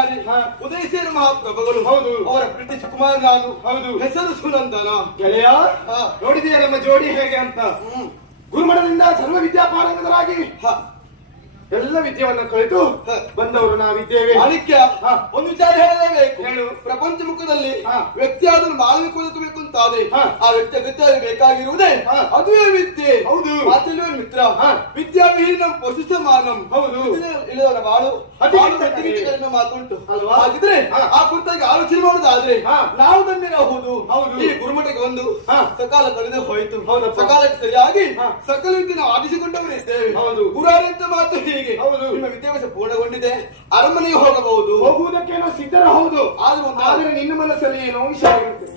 ಅಧಿಕಾರಿ ಉದಯಸೇನ ಮಹಾಪ್ರಭುಗಳು. ಹೌದು. ಅವರ ಬ್ರಿಟಿಷ್ ಕುಮಾರ್ ನಾನು. ಹೌದು. ಹೆಸರು ಸುನಂದನ. ಗೆಳೆಯ, ನೋಡಿದೆಯಾ ನಮ್ಮ ಜೋಡಿ ಹೇಗೆ ಅಂತ? ಗುರುಮಠದಿಂದ ಸರ್ವ ವಿದ್ಯಾಪಾರಂಗದರಾಗಿ ಎಲ್ಲ ವಿದ್ಯೆಯನ್ನ ಕಲಿತು ಬಂದವರು ನಾವಿದ್ದೇವೆ. ಮಾಣಿಕ್ಯ, ಒಂದು ವಿಚಾರ ಹೇಳಲೇಬೇಕು. ಹೇಳು. ಪ್ರಪಂಚ ಮುಖದಲ್ಲಿ ವ್ಯಕ್ತಿಯಾದರೂ ಮಾನವಿಕ ಬದುಕಬೇಕು ಅಂತಾದ್ರೆ ಆ ವ್ಯಕ್ತಿ ಅಗತ್ಯ ಬೇಕಾಗಿರುವುದೇ ಅದುವೇ ವಿದ್ಯೆ. ಹೌದು. ಮಾತಲ್ಲೂ ಮಿತ್ರ ವಿದ್ಯಾವಿಹೀನ ಪಶು ಸಮಾನಂ. ಹೌದು. ಇಲ್ಲದವರ ಬಾಳು ಅತಿಗಿಂತ ಮಾತುಂಟು ಅಲ್ವಾ? ಹಾಗಿದ್ರೆ ಆ ಕುರಿತಾಗಿ ಆಲೋಚನೆ ಮಾಡುವುದಾದ್ರೆ ನಾವು ಧನ್ಯರಾಗುವುದು. ಹೌದು. ಈ ಗುರುಮಠಕ್ಕೆ ಒಂದು ಸಕಾಲ ಕಳೆದು ಹೋಯಿತು. ಸಕಾಲಕ್ಕೆ ಸರಿಯಾಗಿ ಸಕಲ ವಿದ್ಯೆ ನಾವು ಆರಿಸಿಕೊಂಡವರೇ ಇದ್ದೇವೆ. ಹೌದು. ಗುರಾರಂತ ಮಾತು ಹೀಗೆ. ಹೌದು. ನಿಮ್ಮ ವಿದ್ಯಾಭ್ಯಾಸ ಪೂರ್ಣಗೊಂಡಿದೆ, ಅರಮನೆಗೆ ಹೋಗಬಹುದು. ಹೋಗುವುದಕ್ಕೆ ನಾವು ಸಿದ್ಧರ. ಹೌದು. ಆದರೆ ನಿನ್ನ ಮನಸ್ಸಲ್ಲಿ ಏನೋ ವಿಷಯ ಇರುತ್ತೆ.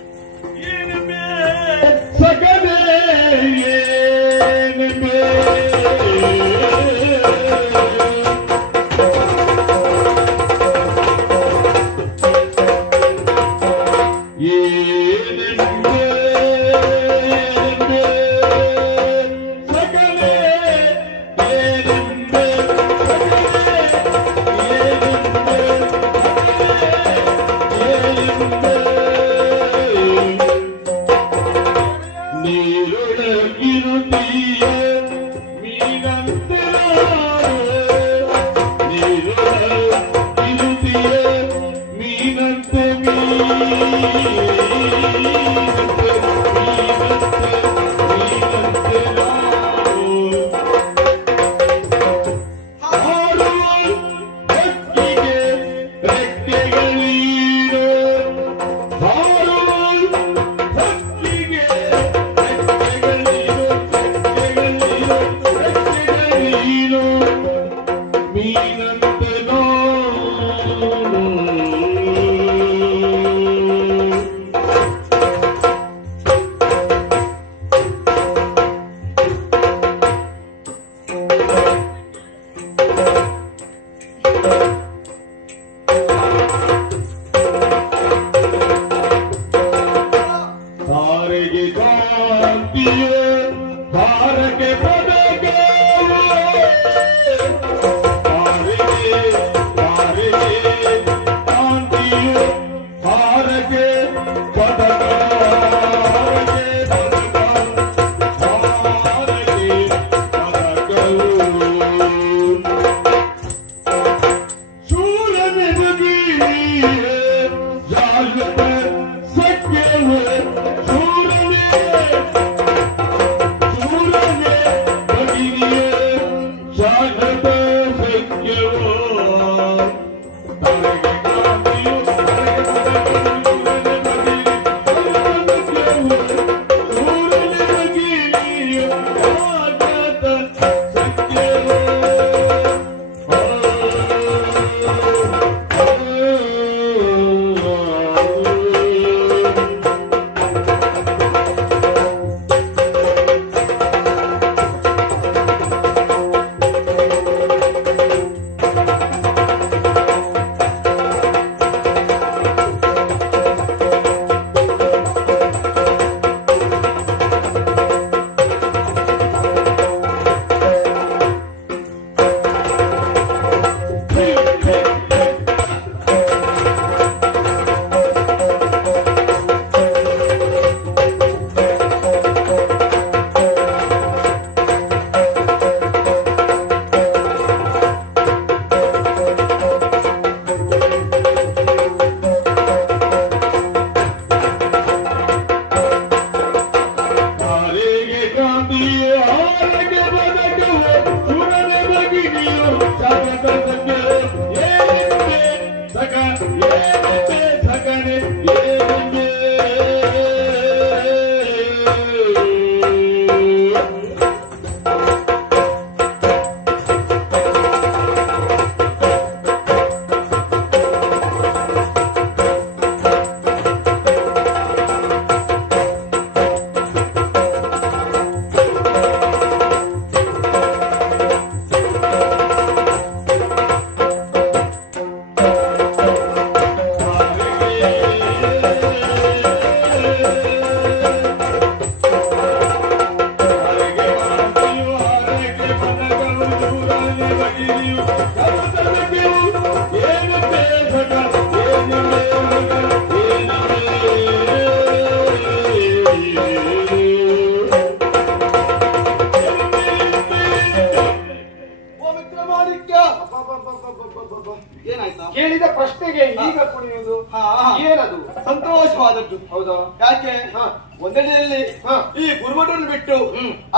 ಏನದು? ಸಂತೋಷವಾದದ್ದು. ಹೌದಾ? ಯಾಕೆ ಹಾ. ಒಂದೆಡೆಯಲ್ಲಿ ಹಾ. ಈ ಗುರುಮಠವನ್ನು ಬಿಟ್ಟು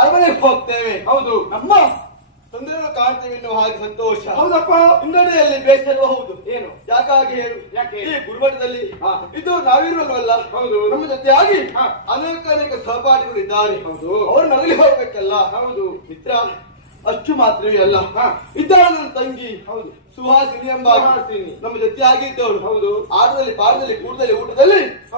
ಅರಮನೆಗೆ ಹೋಗ್ತೇವೆ, ಹೌದು. ನಮ್ಮ ತೊಂದರೆಯನ್ನು ಕಾಣ್ತೇವೆ ಎನ್ನುವ ಹಾಗೆ ಸಂತೋಷ. ಹೌದಪ್ಪ. ಇನ್ನೊಂದೆಡೆಯಲ್ಲಿ ಬೇಸರ. ಹೌದು. ಏನು? ಯಾಕಾಗಿ ಹೇಳು? ಯಾಕೆ? ಈ ಗುರುಮಠದಲ್ಲಿ ಹಾ. ಇದು ನಾವಿರುವಲ್ವಲ್ಲ, ಹೌದು. ನಮ್ಮ ಜೊತೆಯಾಗಿ ಹಾ. ಅನೇಕ ಸಹಪಾಠಿಗಳು ಇದ್ದಾರೆ. ಹೌದು. ಅವರು ನಗಲಿ ಹೋಗ್ಬೇಕಲ್ಲ. ಹೌದು. ಮಿತ್ರ, ಅಷ್ಟು ಮಾತ್ರವೇ ಅಲ್ಲ, ಹಾ. ಇದ್ದಾಳೆ ನನ್ನ ತಂಗಿ. ಹೌದು. ಸುಹಾಸಿನಿ ಎಂಬ ಸುಹಾಸಿನಿ. ನಮ್ಮ ಜೊತೆಯಾಗಿದ್ದವಳು. ಹೌದು. ಆಟದಲ್ಲಿ ಪಾಠದಲ್ಲಿ ಕೂಟದಲ್ಲಿ ಊಟದಲ್ಲಿ